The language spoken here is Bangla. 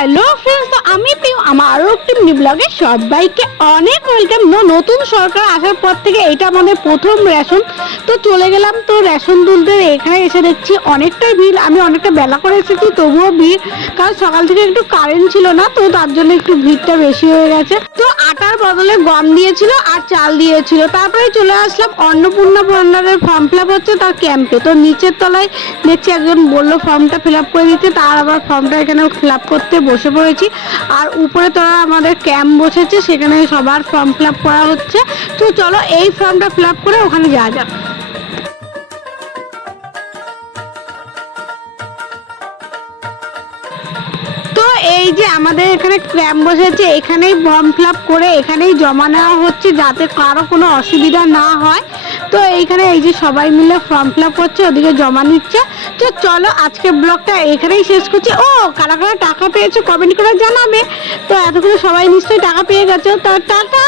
হ্যালো ফ্রেন্ডস, তো আমি পিউ আমার আরও একটি মিনি ব্লগে সবাইকে অনেক ওয়েলকাম। নতুন সরকার আসার পর থেকে এটা আমাদের প্রথম রেশন। তো চলে গেলাম তো রেশন তুলতে। এখানে এসে দেখছি অনেকটাই ভিড়। আমি অনেকটা বেলা করে এসেছি তবুও ভিড়, কারণ সকাল থেকে একটু কারেন্ট ছিল না, তো তার জন্য একটু ভিড়টা বেশি হয়ে গেছে। তো আটার বদলে গম দিয়েছিল আর চাল দিয়েছিল। তারপরে চলে আসলাম অন্নপূর্ণা ভান্ডারের ফর্ম ফিল আপ হচ্ছে তার ক্যাম্পে। তো নিচের তলায় দেখছি একজন বললো ফর্মটা ফিল আপ করে দিতে, তার আবার ফর্মটা এখানে ফিল আপ করতে বসে পড়েছি। আর উপরে তোরা আমাদের ক্যাম্প বসেছে, সেখানে সবার ফর্ম ফিল আপ করা হচ্ছে। তো চলো এই ফর্মটা ফিল আপ করে ওখানে যাওয়া যাক। তো এই যে আমাদের এখানে ক্যাম্প বসেছে, এখানেই ফর্ম ফিল আপ করে এখানেই জমা নেওয়া হচ্ছে, যাতে কারো কোনো অসুবিধা না হয়। তো এইখানে এই যে সবাই মিলে ফর্ম ফিল আপ করছে, ওদিকে জমা নিচ্ছে। তো চলো আজকের ব্লগটা এখানেই শেষ করছি। ও কারা কারা টাকা পেয়েছো কমেন্ট করে জানাবে। তো এতক্ষণ সবাই নিশ্চয়ই টাকা পেয়ে গেছো। তো টাটা।